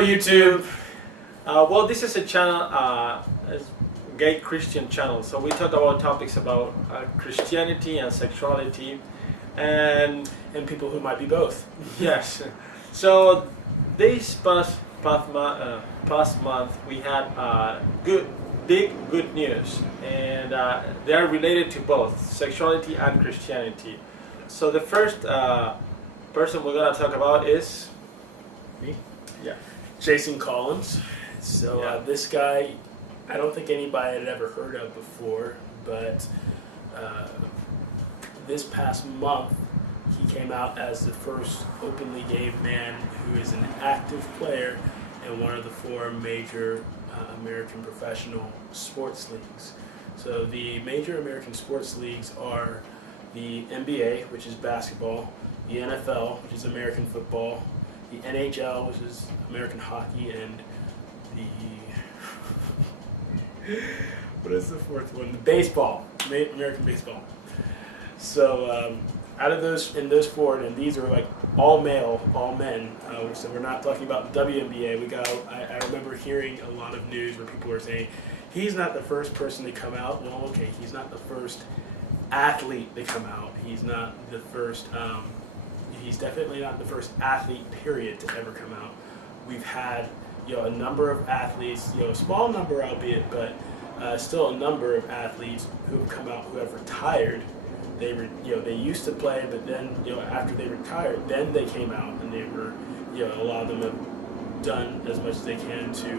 Hello YouTube. Well, this is a channel, a gay Christian channel. So we talk about topics about Christianity and sexuality, and people who might be both. Yes. So this past month we had big good news, and they are related to both sexuality and Christianity. So the first person we're gonna talk about is me. Yeah. Jason Collin. So Yeah. this guy, I don't think anybody had ever heard of before, but this past month he came out as the first openly gay man who is an active player in one of the four major American professional sports leagues. So the major American sports leagues are the NBA, which is basketball, the NFL, which is American football, the NHL, which is American hockey, and what is the fourth one? The baseball, American baseball. So out of those four, and these are like all male, all men. So we're not talking about the WNBA. I remember hearing a lot of news where people were saying, he's not the first person to come out. Well, okay, he's not the first athlete to come out. He's not the first. He's definitely not the first athlete, period, to ever come out. We've had, a number of athletes, a small number albeit, but still a number of athletes who have come out who have retired. They used to play, but then, after they retired, then they came out, and they were, a lot of them have done as much as they can to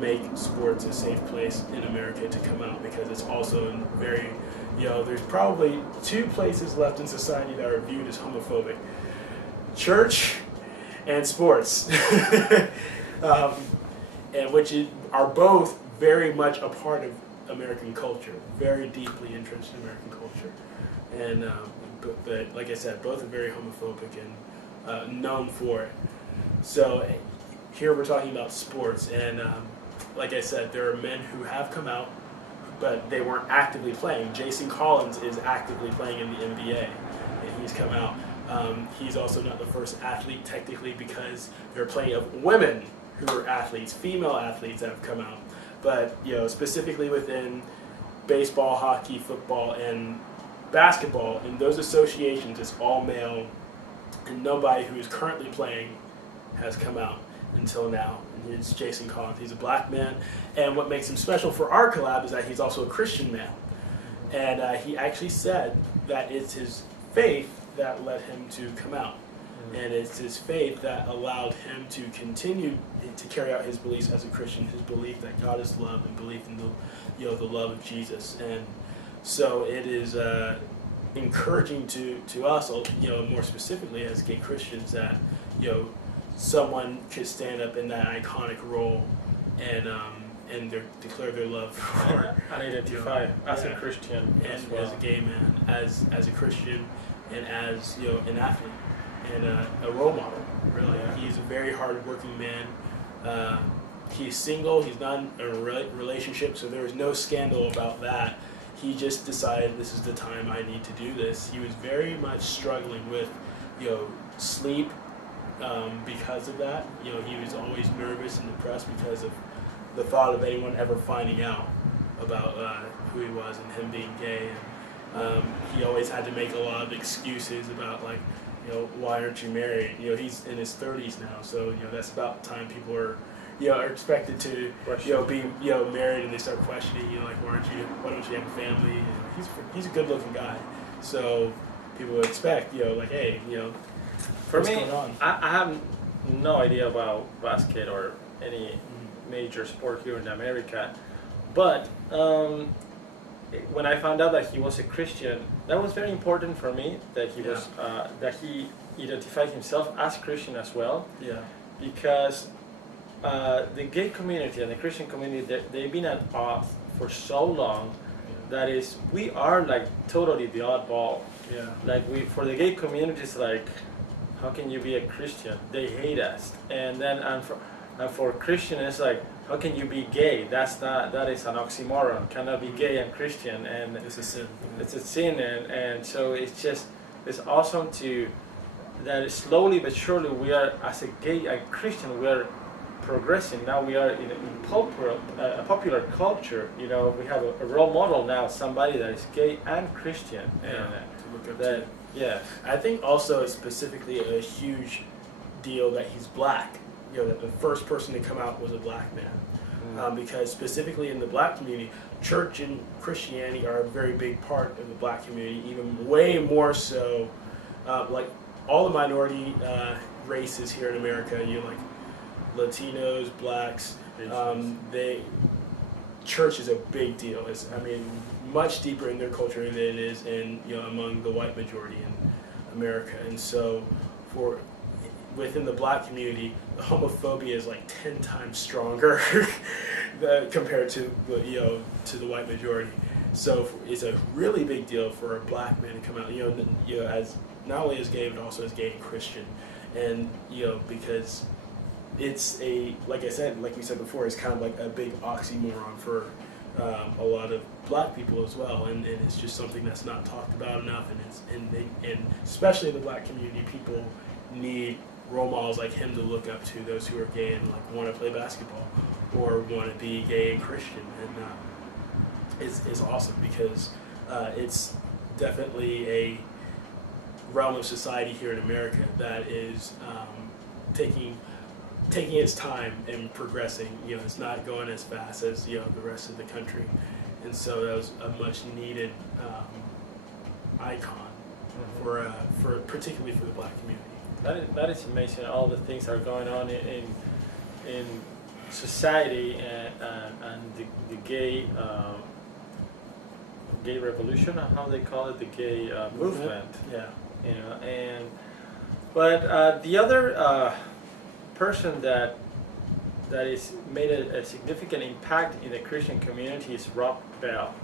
make sports a safe place in America to come out, because it's also very, there's probably two places left in society that are viewed as homophobic: church and sports, and which are both very much a part of American culture, very deeply entrenched in American culture. And but like I said, both are very homophobic and known for it. So here we're talking about sports, and like I said, there are men who have come out, but they weren't actively playing. Jason Collin is actively playing in the NBA, and he's come out. He's also not the first athlete, technically, because there are plenty of women who are athletes, female athletes that have come out. But specifically within baseball, hockey, football, and basketball, in those associations, it's all male, and nobody who is currently playing has come out until now. And it's Jason Collin. He's a black man, and what makes him special for our collab is that he's also a Christian man. And he actually said that it's his faith that led him to come out. And it's his faith that allowed him to continue to carry out his beliefs as a Christian, his belief that God is love, and belief in the love of Jesus. And so it is encouraging to us, more specifically as gay Christians, that someone could stand up in that iconic role and declare their love for and identify as a Christian and well. as a gay man, as a Christian, and as an athlete and a role model. Really, he's a very hard-working man. He's single. He's not in a relationship, so there was no scandal about that. He just decided, this is the time I need to do this. He was very much struggling with, sleep because of that. He was always nervous and depressed because of the thought of anyone ever finding out about who he was and him being gay. And he always had to make a lot of excuses about, like, why aren't you married? He's in his 30s now, so that's about the time people are expected to be married, and they start questioning like, why don't you have a family? And he's a good looking guy, so people would expect like, hey, for what's me, going on? I have no idea about basket or any major sport here in America, but when I found out that he was a Christian, that was very important for me, that he was that he identified himself as Christian as well. Yeah. Because the gay community and the Christian community, they've been at odds for so long. That is, we are like totally the oddball. Yeah. Like for the gay community, it's like, how can you be a Christian? They hate us. And then for Christian, it's like, how can you be gay? That is an oxymoron. Cannot be gay and Christian, and It's a sin. It's a sin, and so it's awesome that slowly but surely we are, as a Christian, we are progressing. Now we are in popular culture. You know, we have a role model now, somebody that is gay and Christian, and look up that to. yeah. I think also it's specifically a huge deal that he's black. You know, that the first person to come out was a black man. Because specifically in the black community, church and Christianity are a very big part of the black community, even way more so. Like all the minority races here in America, you know, like Latinos, blacks, church is a big deal. It's, I mean, much deeper in their culture than it is in, you know, among the white majority in America. And so within the black community, the homophobia is like 10 times stronger compared to the white majority. So it's a really big deal for a black man to come out, you know, as not only as gay but also as gay and Christian, and you know, because it's like I said, like we said before, it's kind of like a big oxymoron for a lot of black people as well, and it's just something that's not talked about enough, and especially in the black community, people need role models like him to look up to, those who are gay and like want to play basketball or want to be gay and Christian, and it's awesome because it's definitely a realm of society here in America that is taking its time and progressing. You know, it's not going as fast as, you know, the rest of the country, and so that was a much needed icon for particularly for the black community. That is amazing. All the things that are going on in society and the gay revolution, or how they call it, the gay movement. Yeah. You know, but the other person that is made a significant impact in the Christian community is Rob Bell.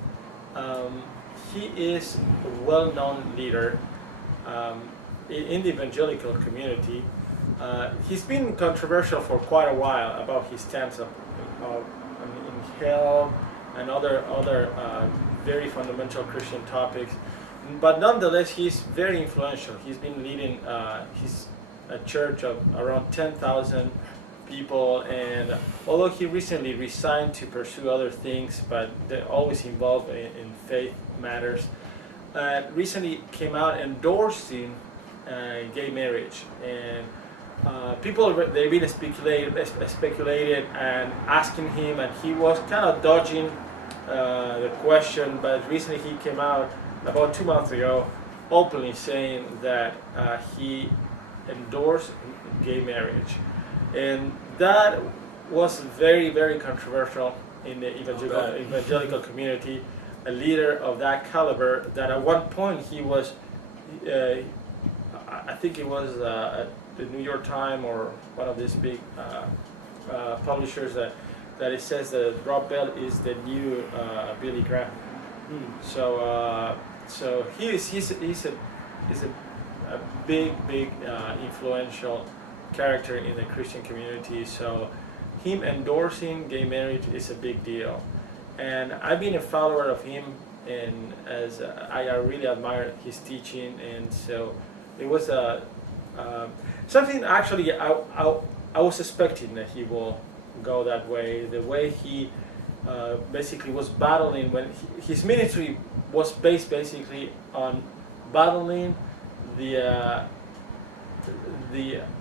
He is a well-known leader in the evangelical community. He's been controversial for quite a while about his stance in hell and other very fundamental Christian topics. But nonetheless, he's very influential. He's been leading a church of around 10,000 people, and although he recently resigned to pursue other things, but they're always involved in faith matters, recently came out endorsing gay marriage, and people they've been speculated and asking him, and he was kind of dodging the question. But recently he came out about 2 months ago, openly saying that he endorsed gay marriage, and that was very, very controversial in the evangelical community. A leader of that caliber, that at one point he was, I think it was the New York Times or one of these big publishers that it says that Rob Bell is the new Billy Graham. So he's a big influential character in the Christian community. So him endorsing gay marriage is a big deal, and I've been a follower of him, and as I really admire his teaching, and so it was something actually I was expecting that he will go that way. The way he basically was battling when his ministry was based basically on battling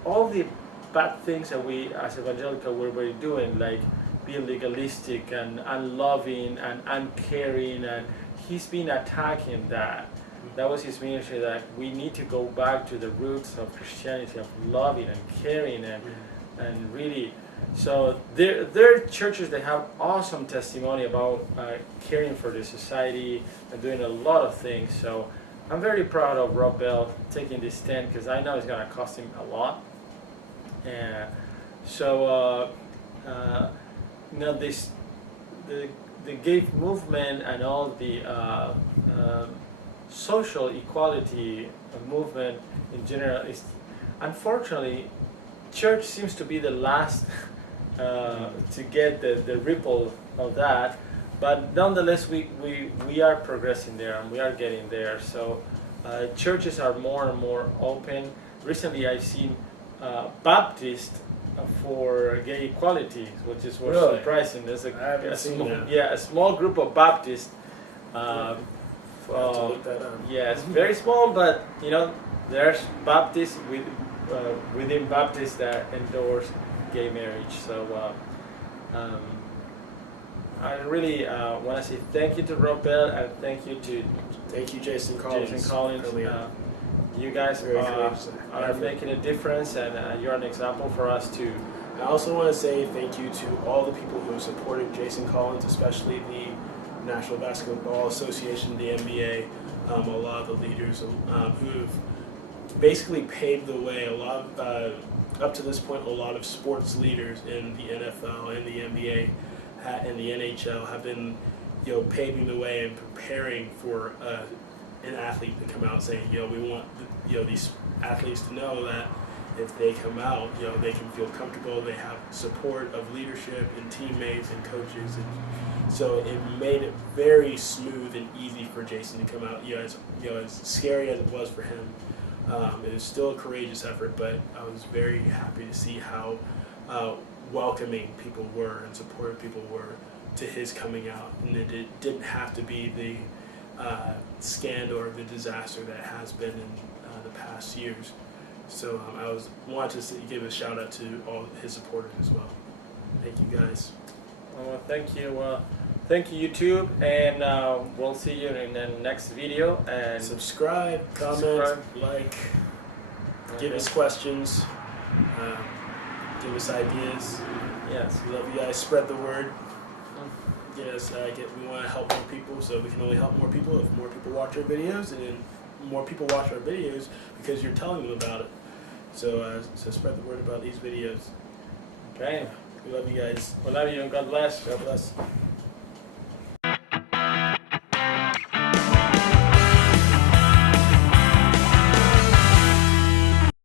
all the bad things that we as evangelical were doing, like being legalistic and unloving and uncaring, and he's been attacking that. That was his ministry, that we need to go back to the roots of Christianity, of loving and caring and really. So their churches, they have awesome testimony about caring for the society and doing a lot of things. So I'm very proud of Rob Bell taking this stand, because I know it's going to cost him a lot. And so you know, the gay movement and all the social equality movement in general is, unfortunately, church seems to be the last to get the ripple of that, but nonetheless we are progressing there, and we are getting there. So churches are more and more open. Recently I've seen Baptist for gay equality, which is what's Really? surprising. There's I haven't seen small, that. yeah, a small group of Baptists. I'll have to look that up. Yeah, it's very small, but you know, there's Baptists within Baptists that endorse gay marriage. So I really want to say thank you to Robel and thank you to Thank you, Jason Collin. Jason Collins. You guys Very are courageous. making a difference, and you're an example for us too. I also want to say thank you to all the people who have supported Jason Collins, especially the National Basketball Association, the NBA, a lot of the leaders who have basically paved the way. A lot of, up to this point, a lot of sports leaders in the NFL and the NBA and the NHL have been, paving the way and preparing for an athlete to come out saying, we want, these athletes to know that if they come out, they can feel comfortable. They have support of leadership and teammates and coaches, and so it made it very smooth and easy for Jason to come out. As scary as it was for him, it was still a courageous effort. But I was very happy to see how welcoming people were and supportive people were to his coming out, and it didn't have to be the scandal or the disaster that has been in the past years. So I wanted to give a shout out to all his supporters as well. Thank you guys. Well, thank you. Thank you, YouTube, and we'll see you in the next video. And Subscribe, comment, like, give us questions, give us ideas. Yes. We love you guys. Spread the word. Yes, we want to help more people, so we can only help more people if more people watch our videos, and then more people watch our videos because you're telling them about it. So spread the word about these videos. Okay. We love you guys. We love you, and God bless. God bless.